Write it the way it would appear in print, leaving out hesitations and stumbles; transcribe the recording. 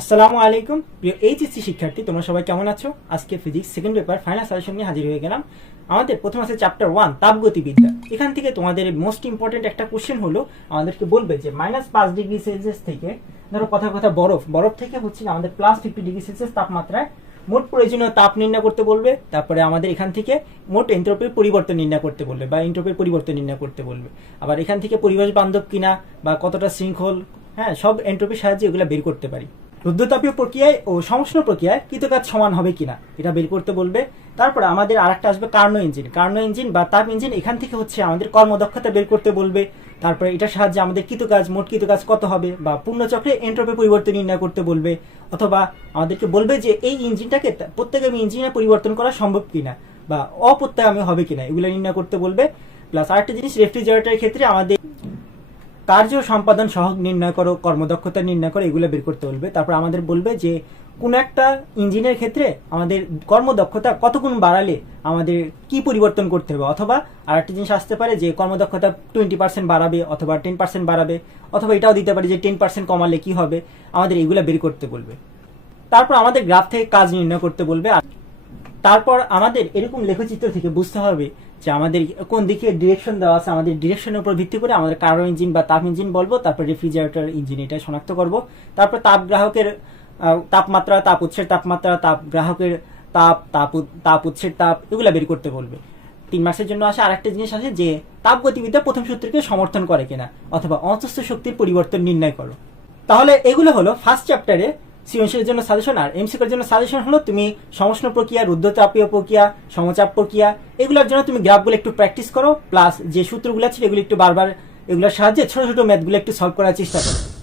আসসালামু আলাইকুম প্রিয় এইচএসসি শিক্ষার্থী, তোমরা সবাই কেমন আছো? আজকে physics second paper final suggestion নিয়ে হাজির হয়ে গেলাম। আমাদের প্রথম আছে চ্যাপ্টার 1 তাপগতিবিদ্যা। এখান থেকে তোমাদের মোস্ট ইম্পর্টেন্ট একটা কোশ্চেন হলো, আমাদেরকে বলবে যে -5 ডিগ্রি সেলসিয়াস থেকে ধরো কথা কথা বরফ থেকে হচ্ছে না আমাদের +50 ডিগ্রি সেলসিয়াস তাপমাত্রায় মোট প্রয়োজনীয় তাপ নির্ণয় করতে বলবে। তারপরে আমাদের এখান থেকে মোট এন্ট্রপির পরিবর্তন নির্ণয় করতে বলবে বা এন্ট্রপির পরিবর্তন নির্ণয় করতে বলবে। আবার এখান থেকে পরিবেশ বান্ধব কিনা বা কতটা শৃঙ্খল, হ্যাঁ, সব এন্ট্রপির সাহায্যে এগুলো বের করতে পারি। রুদ্ধতাপীয় প্রক্রিয়ায় ও সমষ্ণ প্রক্রিয়ায় কৃতকাজ সমান হবে কিনা এটা বের করতে বলবে। তারপরে আমাদের আরেকটা আসবে কার্নো ইঞ্জিন বা তাপ ইঞ্জিন। এখান থেকে হচ্ছে আমাদের কর্মদক্ষতা বের করতে বলবে। তারপরে এটার সাহায্যে আমাদের মোট কৃতকাজ কত হবে বা পূর্ণচক্রে এন্ট্রপি পরিবর্তন নির্ণয় করতে বলবে। অথবা আমাদেরকে বলবে যে এই ইঞ্জিনটাকে প্রত্যেকগামী ইঞ্জিনে পরিবর্তন করা সম্ভব কিনা বা অপ্রত্যয়গামী হবে কিনা এগুলো নির্ণয় করতে বলবে। প্লাস আরেকটা জিনিস, রেফ্রিজারেটরের ক্ষেত্রে আমাদের কার্য সম্পাদন সহগ নির্ণয় করো, কর্মদক্ষতা নির্ণয় করো, এগুলো বের করতে বলবে। তারপর আমাদের বলবে যে কোন একটা ইঞ্জিনের ক্ষেত্রে আমাদের কর্মদক্ষতা কতগুণ বাড়ালে আমাদের কি পরিবর্তন করতে হবে। অথবা আর একটা জিনিস আসতে পারে যে কর্মদক্ষতা 20% বাড়াবে অথবা 10% বাড়াবে, অথবা এটাও দিতে পারে যে 10% কমালে কি হবে, আমাদের এগুলো বের করতে বলবে। তারপর আমাদের গ্রাফ থেকে কাজ নির্ণয় করতে বলবে। তারপর আমাদের এরকম লেখচিত্র থেকে বুঝতে হবে যে আমাদের কোন দিকে ডিরেকশন দেওয়া আছে, আমাদের ডিরেকশনের উপর ভিত্তি করে আমাদের কার্নো ইঞ্জিন বা তাপ ইঞ্জিন বলবো। তারপর রেফ্রিজারেটর ইঞ্জিন এটা শনাক্ত করব। তারপর তাপ গ্রাহকের তাপমাত্রা, তাপ উৎসের তাপমাত্রা, তাপ গ্রাহকের তাপ উৎসের তাপ, এগুলো বের করতে বলবে। 3 মাসের জন্য আসে আরেকটা জিনিস আছে যে তাপগতিবিদ্যা প্রথম সূত্রকে সমর্থন করে কিনা অথবা অন্তস্থ শক্তির পরিবর্তন নির্ণয় করো। তাহলে এগুলো হলো ফার্স্ট চ্যাপ্টারে সৃজনশীলের জন্য সাজেশন। আর এমসিকিউর জন্য সাজেশন হলো তুমি সমষ্ণ প্রক্রিয়া, রুদ্ধতাপীয় প্রক্রিয়া, সমচাপ প্রক্রিয়া, এগুলোর জন্য তুমি গ্রাফগুলো একটু প্র্যাকটিস করো, প্লাস যে সূত্রগুলো ছিল এগুলো একটু বারবার এগুলোর সাহায্যে ছোট ছোট ম্যাথগুলো একটু সলভ করার চেষ্টা করো।